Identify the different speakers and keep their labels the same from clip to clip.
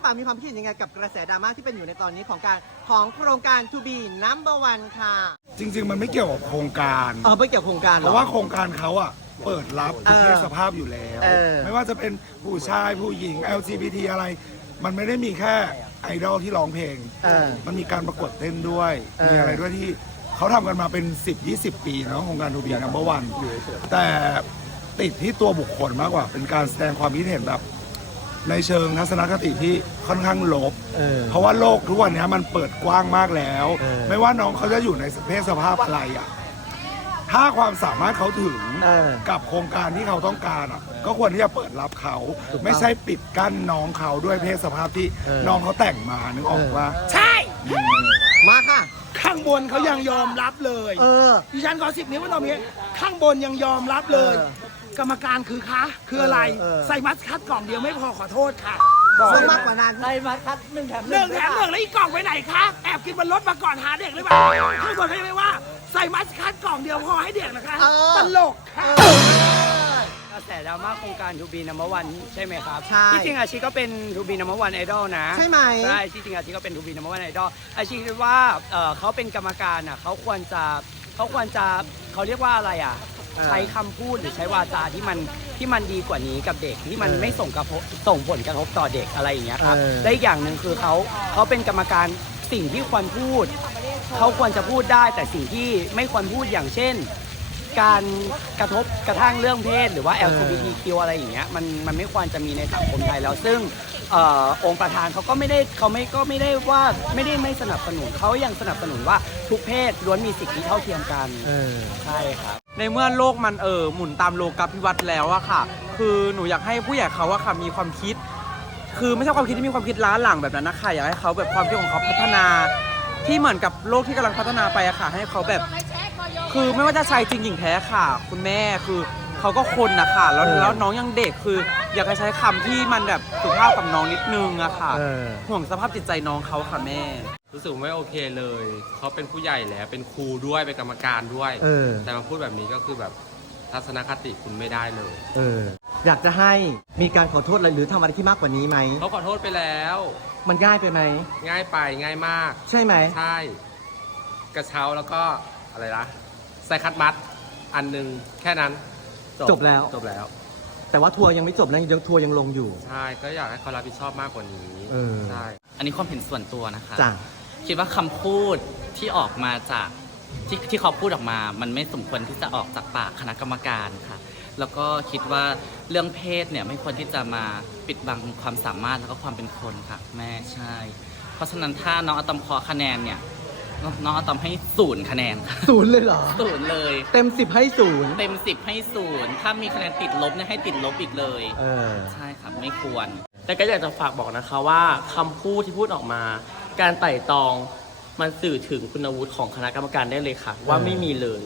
Speaker 1: ค่ะมีความคิดเห็นยังไงกับกระแสดราม่าที่เป็นอยู่ในตอนนี้ของโครงการ To Be Number One ค่ะ
Speaker 2: จริงๆมันไม่เกี่ยวกับโครงการ
Speaker 1: ไม่เกี่ยวกับโครงการ
Speaker 2: เพราะว่าโครงการเขาอะเปิดรับทุกเพศสภาพอยู่แล้วไม่ว่าจะเป็นผู้ชายผู้หญิง LGBT อะไร มันไม่ได้มีแค่ไอดอลที่ร้องเพลงมันมีการประกวดเต้นด้วยมีอะไรด้วยที่เขาทำกันมาเป็น 10-20 ปีเนาะโครงการ To Be Number One แต่ติดที่ตัวบุคคลมากกว่าเป็นการแสดงความคิดเห็นแบบในเชิงทัศนคติที่ค่อนข้างลบเพราะว่าโลกทุกวันนี้มันเปิดกว้างมากแล้วไม่ว่าน้องเขาจะอยู่ในเพศสภาพอะไรอ่ะถ้าความสามารถเขาถึงกับโครงการที่เขาต้องการอ่ะก็ควรที่จะเปิดรับเขาไม่ใช่ปิดกั้นน้องเขาด้วยเพศสภาพที่น้องเขาแต่งมานึกออกว่า
Speaker 3: ใช่
Speaker 1: มาค่ะ
Speaker 3: ข้างบนเขายังยอมรับเลยดิฉันขอ10 นิ้วไว้ตรงนี้ข้างบนยังยอมรับเลยกรรมการคืออะไรใส่มัสคัดกล่องเดียวไม่พอขอโทษค่ะ
Speaker 1: ซื้อมากกว่านั้น
Speaker 4: ใส่มัสคัด1 แถม 1
Speaker 3: แล้วอีกกล่องไปไหนคะแอบกินบนรถมาก่อนหาเด็กหรือเปล่าข้างบนเขาจะไม่ว่าใส่มัสคัดกล่องเดียวพอให้เด็กนะคะตลกค่ะ
Speaker 4: กระแสดราม่าโครงการ To Be Number One ใช่ไหมครับ
Speaker 1: ใช่
Speaker 4: ที่จริงอาชีก็เป็น To Be Number One Idol นะ
Speaker 1: ใช่ไหม
Speaker 4: ใช่ที่จริงอาชีก็เป็น To Be Number One Idol อาชีคิดว่าเขาเป็นกรรมการอ่ะเขาควรจะเขาเรียกว่าอะไรอ่ะใช้คำพูดหรือใช้วาจาที่มันดีกว่านี้กับเด็กที่มันไม่ส่งผลกระทบต่อเด็กอะไรอย่างเงี้ยครับและอีกอย่างหนึ่งคือเขาเป็นกรรมการสิ่งที่ควรพูดเขาควรจะพูดได้แต่สิ่งที่ไม่ควรพูดอย่างเช่นการกระทบกระทั่งเรื่องเพศหรือว่า LGBTQ อะไรอย่างเงี้ยมันไม่ควรจะมีในสังคมไทยแล้วซึ่งองค์ประธานเขาก็ไม่ได้ว่าไม่สนับสนุนเขายังสนับสนุนว่าทุกเพศล้วนมีสิทธิเท่าเทียมกันใช่ครับ
Speaker 5: ในเมื่อโลกมันหมุนตามโลกาภิวัตน์แล้วอะค่ะคือหนูอยากให้ผู้ใหญ่เขาอะค่ะมีความคิดคือไม่ใช่ความคิดที่มีความคิดล้าหลังแบบนั้นนะคะอยากให้เขาแบบความคิดของเขาพัฒนาที่เหมือนกับโลกที่กำลังพัฒนาไปอะค่ะให้เขาแบบคือไม่ว่าจะชายจริงหญิงแท้ค่ะคุณแม่คือเขาก็คนนะคะแล้วน้องยังเด็กคืออยากให้ใช้คำที่มันแบบสุภาพกับน้องนิดนึงอะค่ะห่วงสภาพจิตใจน้องเขาค่ะแม่
Speaker 6: รู้สึกไม่โอเคเลยเขาเป็นผู้ใหญ่แล้วเป็นครูด้วยเป็นกรรมการด้วยแต่มาพูดแบบนี้ก็คือแบบทัศนคติคุณไม่ได้เลย
Speaker 1: อยากจะให้มีการขอโทษอะไรหรือทำอะไรที่มากกว่านี้ไหม
Speaker 6: เขาขอโทษไปแล้ว
Speaker 1: มันง่ายไปไหม
Speaker 6: ง่ายไปง่ายมาก
Speaker 1: ใช่ไหม
Speaker 6: ใช่กระเช้าแล้วก็อะไรนะใส่คัดมัดอันนึงแค่นั้น
Speaker 1: จบแล้วแต่ว่าทัวร์ยังไม่จบนะยังทัวร์ยังลงอยู่
Speaker 6: ใช่ก็อยากให้เขารับผิดชอบมากกว่านี้ใช่
Speaker 7: อันนี้ความเห็นส่วนตัวนะคะ
Speaker 1: จ้ะ
Speaker 7: คิดว่าคำพูดที่ออกมาจากที่เขาพูดออกมามันไม่สมควรที่จะออกจากปากคณะกรรมการค่ะแล้วก็คิดว่าเรื่องเพศเนี่ยไม่ควรที่จะมาปิดบังความสามารถแล้วก็ความเป็นคนค่ะแม่ใช่เพราะฉะนั้นถ้าน้องอะตอมขอคะแนนเนี่ยน้องอะตอมให้0 คะแนน
Speaker 1: 0เลยเหรอ
Speaker 7: 0เลย
Speaker 1: เต็ม10ให้0
Speaker 7: เต็ม10ให้0ถ้ามีคะแนนติดลบเนี่ยให้ติดลบอีกเลยใช่ครับไม่ควร
Speaker 8: แต่ก็อยากจะฝากบอกนะคะว่าคำพูดที่พูดออกมาการไต่ตองมันสื่อถึงคุณวุฒิของคณะกรรมการได้เลยค่ะว่าไม่มีเลย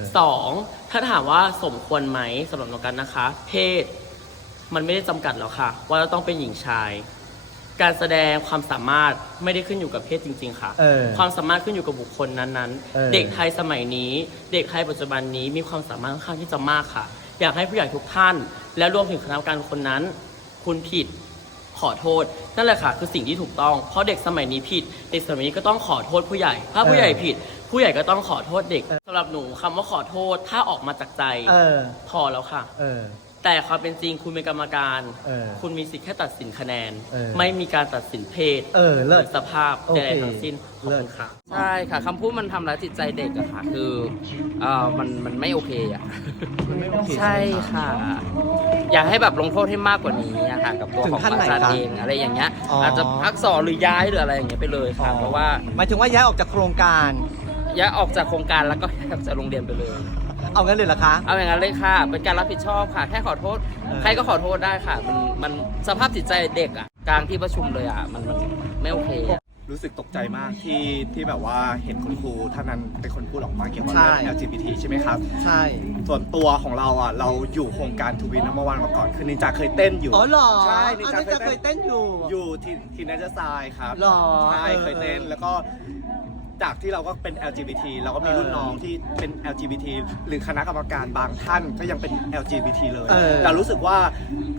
Speaker 8: 2ถ้าถามว่าสมควรไหมสำหรับน้องกันนะคะ เพศมันไม่ได้จำกัดแล้วค่ะว่าเราต้องเป็นหญิงชายการแสดงความสามารถไม่ได้ขึ้นอยู่กับเพศจริงๆค่ะความสามารถขึ้นอยู่กับบุคคลนั้นๆเด็กไทยสมัยนี้เด็กไทยปัจจุบันนี้มีความสามารถค่อนข้างที่จะมากค่ะอยากให้ผู้ใหญ่ทุกท่านและรวมถึงคณะกรรมการคนนั้นคุณผิดขอโทษนั่นแหละค่ะคือสิ่งที่ถูกต้องเพราะเด็กสมัยนี้ผิดเด็กสมัยนี้ก็ต้องขอโทษผู้ใหญ่ถ้าผู้ใหญ่ผิดผู้ใหญ่ก็ต้องขอโทษเด็กสำหรับหนูคำว่าขอโทษถ้าออกมาจากใจพอแล้วค่ะแต่ความเป็นจริงคุณเป็นกรรมการคุณมีสิทธิ์แค่ตัดสินคะแนนไม่มีการตัดสินเพศหรือสภาพใดๆทั้งสิ้นขอบคุณค่ะ
Speaker 7: ใช่ค่ะคำพูดมันทำร้ายจิตใจเด็กอะค่ะคือมันไม่โอเคอะใช่ค่ะอยากให้แบบลงโทษให้มากกว่านี้ค่ะกับตัวของอาจารย์เองอะไรอย่างเงี้ยอาจจะพักสอนหรือย้ายหรืออะไรอย่างเงี้ยไปเลยค่ะเพราะว่า
Speaker 1: หมายถึงว่าย้ายออกจากโครงการ
Speaker 7: ย้ายออกจากโครงการแล้วก็ย้ายออกจากโรงเรียนไปเลย
Speaker 1: เอางั้นเลยเหรอคะ
Speaker 7: เอาอย่างนั้นเลยค่ะเป็นการรับผิดชอบค่ะแค่ขอโทษใครก็ขอโทษได้ค่ะมันสภาพจิตใจเด็กอ่ะกลางที่ประชุมเลยอ่ะมันไม่โอเค
Speaker 9: รู้สึกตกใจมากที่แบบว่าเห็นคุณครูท่านนั้นเป็นคนพูดออกมาเกี่ยวกับเรื่อง LGBT ใช่ไหมครับ
Speaker 1: ใช่
Speaker 9: ส่วนตัวของเราอ่ะเราอยู่โครงการ To Be Number One มาก่อนคือนินจาเคยเต้นอยู่
Speaker 1: อ๋อเหรอ
Speaker 9: ใช่
Speaker 1: นินจาเคยเต้น
Speaker 9: อยู่ทีนัจทรายครับ
Speaker 1: หรอ
Speaker 9: ใช่เคยเต้นแล้วก็จากที่เราก็เป็น LGBT เราก็มีรุ่นน้องที่เป็น LGBT หรือคณะกรรมการบางท่านก็ยังเป็น LGBT เลยเรารู้สึกว่า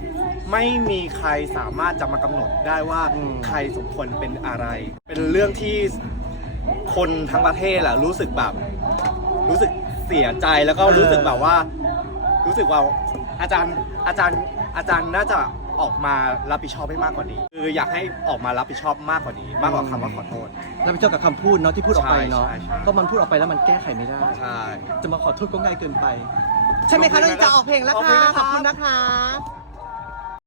Speaker 9: ไม่มีใครสามารถจะมากำหนดได้ว่าใครสมควรเป็นอะไร เป็นเรื่องที่คนทั้งประเทศแหละรู้สึกแบบรู้สึกเสียใจแล้วก็รู้สึกแบบว่ารู้สึกว่าอาจารย์น่าจะออกมารับผิดชอบให้มากกว่านี้คืออยากให้ออกมารับผิดชอบมากกว่านี้ มากกว่าคำว่าขอโทษ
Speaker 1: รับผิดชอบกับคำพูดเนาะที่พูดออกไปเนาะ
Speaker 9: ใช่
Speaker 1: ก็มันพูดออกไปแล้วมันแก้ไขไม่ได้
Speaker 9: ใช่
Speaker 1: จะมาขอโทษก็ง่ายเกินไป ใช่ไหมคะน้องอิงจะออกเพลงแล้วค่ะขอบคุณนะคะ